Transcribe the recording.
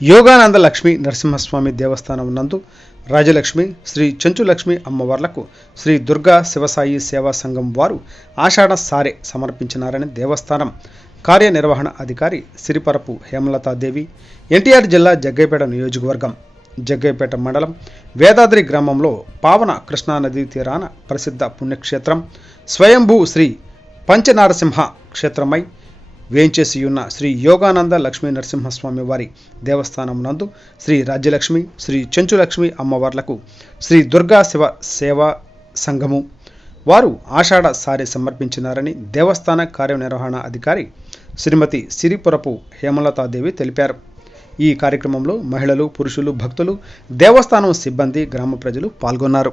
యోగానంద లక్ష్మీ నరసింహస్వామి దేవస్థానం నందు రాజలక్ష్మి శ్రీ చెంచులక్ష్మి అమ్మవార్లకు శ్రీ దుర్గా శివసాయి సేవా సంఘం వారు ఆషాఢ సారె సమర్పించినారని దేవస్థానం కార్యనిర్వహణ అధికారి సిరిపరపు హేమలతాదేవి ఎన్టీఆర్ జిల్లా జగ్గైపేట నియోజకవర్గం జగ్గైపేట మండలం వేదాద్రి గ్రామంలో పావన కృష్ణానదీ తీరాన ప్రసిద్ధ పుణ్యక్షేత్రం స్వయంభూ శ్రీ పంచనారసింహ క్షేత్రమై వేంచేసియున్న శ్రీ యోగానంద లక్ష్మీ నరసింహస్వామి వారి దేవస్థానం నందు శ్రీ రాజ్యలక్ష్మి శ్రీ చెంచులక్ష్మి అమ్మవార్లకు శ్రీ దుర్గా శివ సేవా సంఘము వారు ఆషాఢ సారి సమర్పించినారని దేవస్థాన కార్యనిర్వహణ అధికారి శ్రీమతి సిరిపురపు హేమలతాదేవి తెలిపారు. ఈ కార్యక్రమంలో మహిళలు, పురుషులు, భక్తులు, దేవస్థానం సిబ్బంది, గ్రామ ప్రజలు పాల్గొన్నారు.